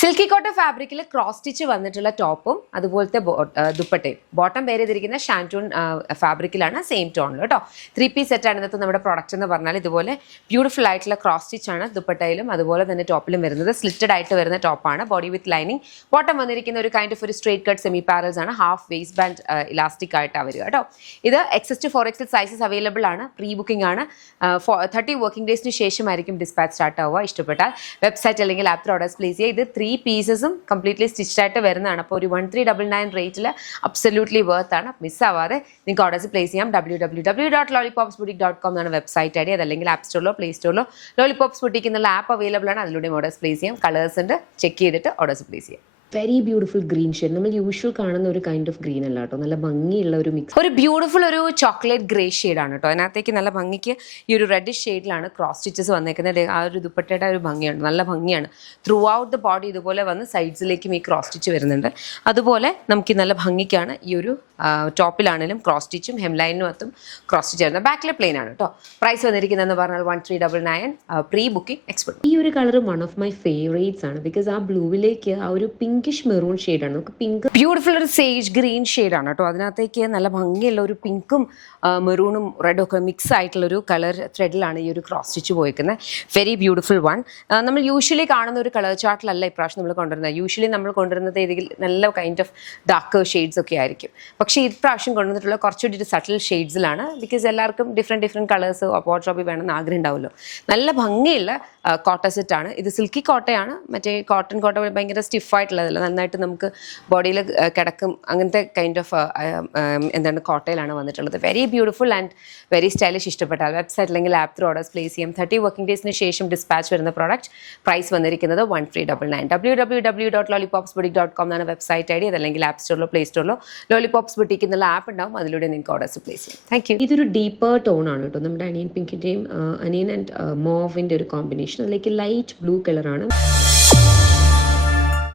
Silky cotton ഫാബ്രിക്കിൽ cross stitch വന്നിട്ടുള്ള ടോപ്പും അതുപോലത്തെ ദുപ്പട്ടയും ബോട്ടം പേര് ചെയ്തിരിക്കുന്ന ഷാൻറ്റൂൺ ഫാബ്രിക്കിലാണ് സെയിം ടോണിൽ കേട്ടോ. 3-piece സെറ്റാണ് ഇന്നത്തെ നമ്മുടെ പ്രൊഡക്റ്റ് എന്ന് പറഞ്ഞാൽ. ഇതുപോലെ ബ്യൂട്ടിഫുൾ ആയിട്ടുള്ള ക്രോസ് സ്റ്റിച്ച് ആണ് ദുപ്പട്ടയിലും അതുപോലെ തന്നെ ടോപ്പിലും വരുന്നത്. സ്ലിറ്റഡ് ആയിട്ട് വരുന്ന ടോപ്പാണ്. Body with lining. ബോട്ടം വന്നിരിക്കുന്ന ഒരു കൈൻഡ് ഓഫ് ഒരു സ്ട്രേറ്റ് കട്ട് സെമി പാരൽസ് ആണ്. ഹാഫ് വേസ്റ്റ് ബാൻഡ് ഇലാസ്റ്റിക് ആയിട്ടാണ് വരിക കേട്ടോ. ഇത് XS to 4XL sizes available ആണ്. പ്രീ ബുക്കിംഗ് ആണ്. 30 വർക്കിംഗ് ഡേയ്സിന് ശേഷമായിരിക്കും ഡിസ്പാച്ച് സ്റ്റാർട്ട് ആവുക. ഇഷ്ടപ്പെട്ടാൽ വെബ്സൈറ്റ് അല്ലെങ്കിൽ ആപ്പ് ഓർഡേഴ്സ് പ്ലേസ് ചെയ്യുക. ഇത് 3 പീസസും കംപ്ലീറ്റ്ലി സ്റ്റിച്ച്ഡ് ആയിട്ട് വരുന്നതാണ്. അപ്പോൾ ഒരു 1399 റേറ്റിൽ അബ്സല്യൂട്ട്ലി വർത്ത് ആണ്. മിസ്സാവാതെ നിങ്ങൾക്ക് ഓർഡേഴ്സ് പ്ലേസ് ചെയ്യാം. www.lollipopsboutique.com എന്നാണ് വെബ്സൈറ്റ് ഐഡി. അതല്ലെങ്കിൽ ആപ്പ് സ്റ്റോറിലോ പ്ലേ സ്റ്റോറിലോ ലോളിപോപ്സ് ബുട്ടീക്ക് എന്നുള്ള ആപ്പ് അവൈലബിൾ ആണ്. അതിലൂടെ ഓർഡേഴ്സ് പ്ലേസ് ചെയ്യാം. കളേഴ്സ് ഉണ്ട്, ചെക്ക് ചെയ്തിട്ട് ഓർഡേഴ്സ് പ്ലേസ് ചെയ്യാം. Very beautiful green shade. നമ്മൾ യൂഷ്വൽ കാണുന്ന ഒരു കൈൻഡ് ഓഫ് ഗ്രീൻ അല്ല കേട്ടോ, നല്ല ഭംഗിയുള്ള ഒരു മിക്സ്. ഒരു ബ്യൂട്ടിഫുൾ ഒരു ചോക്ലേറ്റ് ഗ്രേ ഷെയ്ഡാണ് കേട്ടോ. അതിനകത്തേക്ക് നല്ല ഭംഗിക്ക് ഈ ഒരു റെഡ് ഷെയ്ഡിലാണ് ക്രോസ് സ്റ്റിച്ചസ് വന്നേക്കുന്നത്. ആ ഒരു ദുപ്പട്ടയുടെ ഒരു ഭംഗിയാണ്, നല്ല ഭംഗിയാണ്. ത്രൂ ഔട്ട് ദ ബോഡി ഇതുപോലെ വന്ന് സൈഡ്സിലേക്കും ഈ ക്രോസ് സ്റ്റിച്ച് വരുന്നുണ്ട്. അതുപോലെ നമുക്ക് നല്ല ഭംഗിക്കാണ് ഈ ഒരു ടോപ്പിലാണെങ്കിലും ക്രോസ് സ്റ്റിച്ചും ഹെംലൈനും അത്തും ക്രോസ് സ്റ്റിച്ച് വരുന്നത്. ബാക്കിലെ പ്ലെയിൻ ആണ് കേട്ടോ. പ്രൈസ് വന്നിരിക്കുന്നതെന്ന് പറഞ്ഞാൽ 1399. Pre booking expert. ഈ ഒരു colour one of my favourites ആണ്. ബിക്കോസ് ആ ബ്ലൂവിലേക്ക് ആ ഒരു പിങ്കിഷ് മെറൂൺ ഷെയ്ഡാണ്. നമുക്ക് പിങ്ക് ബ്യൂട്ടിഫുൾ ഒരു സേജ് ഗ്രീൻ ഷെയ്ഡാണ് കേട്ടോ. അതിനകത്തേക്ക് നല്ല ഭംഗിയുള്ള ഒരു പിങ്കും മെറൂണും റെഡും ഒക്കെ മിക്സ് ആയിട്ടുള്ളൊരു കളർ ത്രെഡിലാണ് ഈ ഒരു ക്രോസ് സ്റ്റിച്ച് പോയിരിക്കുന്നത്. Very beautiful one. നമ്മൾ യൂഷ്വലി കാണുന്ന ഒരു കളർ ചാർട്ടിലല്ല ഇപ്രാവശ്യം നമ്മൾ കൊണ്ടുവരുന്നത്. യൂഷ്വലി നമ്മൾ കൊണ്ടുവരുന്നത് ഏതെങ്കിലും നല്ല കൈൻഡ് ഓഫ് ഡാർക്ക് ഷെയ്ഡ്സ് ഒക്കെ ആയിരിക്കും. പക്ഷേ ഇപ്രാവശ്യം കൊണ്ടുവന്നിട്ടുള്ള കുറച്ചുകൂടി ഒരു സട്ടിൽ ഷെയ്ഡ്സിലാണ്. ബിക്കോസ് എല്ലാവർക്കും ഡിഫറെൻറ്റ് കളേഴ്സ് വാർഡ്രോബിൽ വേണമെന്ന് ആഗ്രഹം ഉണ്ടാവുമല്ലോ. നല്ല ഭംഗിയുള്ള കോട്ടൺ സെറ്റാണ്. ഇത് സിൽക്കി കോട്ടയാണ്. മറ്റേ കോട്ടൺ കോട്ട ഭയങ്കര സ്റ്റിഫായിട്ടുള്ളതല്ല, നന്നായിട്ട് നമുക്ക് ബോഡിയിൽ കിടക്കും. അങ്ങനത്തെ കൈൻഡ് ഓഫ് എന്താണ് കോട്ടയിലാണ് വന്നിട്ടുള്ളത്. Very beautiful and very stylish. ഇഷ്ടപ്പെട്ടാൽ വെബ്സൈറ്റ് അല്ലെങ്കിൽ ആപ്പ് ത്രൂ ഓർഡേഴ്സ് പ്ലേസ് ചെയ്യാം. 30 വർക്കിംഗ് ഡേയ്സിന് ശേഷം ഡിസ്പാച്ച് വരുന്ന പ്രോഡക്റ്റ്. പ്രൈസ് വന്നിരിക്കുന്നത് 1399. www.lollipopsboutique.com എന്നാണ് വെബ്സൈറ്റ് ഐഡി. അതല്ലെങ്കിൽ ആപ്പ് സ്റ്റോറിലോ പ്ലേ സ്റ്റോറിലോ ലോളിപോപ്സ് ബുട്ടീക്ക് എന്നുള്ള ആപ്പ് ഉണ്ടാവും. അതിലൂടെ നിങ്ങൾക്ക് ഓർഡേഴ്സ് പ്ലേസ് ചെയ്യാം. Thank you. ഇതൊരു ഡീപ്പർ ടോൺ ആണ് കേട്ടോ. നമ്മുടെ അനിയൻ പിങ്കിന്റെയും അനിയൻ ആൻഡ് മോവിന്റെ ഒരു കോമ്പിനേഷൻ. അതിലേക്ക് ലൈറ്റ് ബ്ലൂ കളറാണ്.